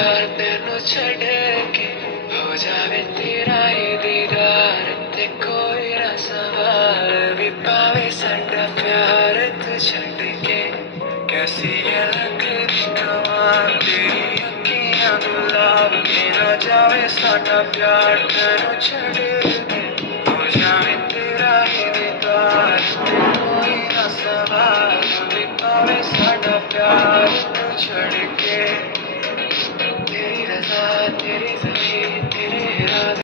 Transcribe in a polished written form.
प्यार तेनू छड़ के हो जावे तेरा ही दीदार ते कोई ना सवाल भी पावे साडा प्यार तू छड़ के कैसी है लगदी कमाल तेरी अखियां गुलाब के ना जावे साडा प्यार तेनू छड़ के हो जावे तेरा ही दीदार ते कोई ना सवाल भी पावे साडा प्यार तू छड़ के तेरी रज़ा तेरी ज़मीन तेरे इरादे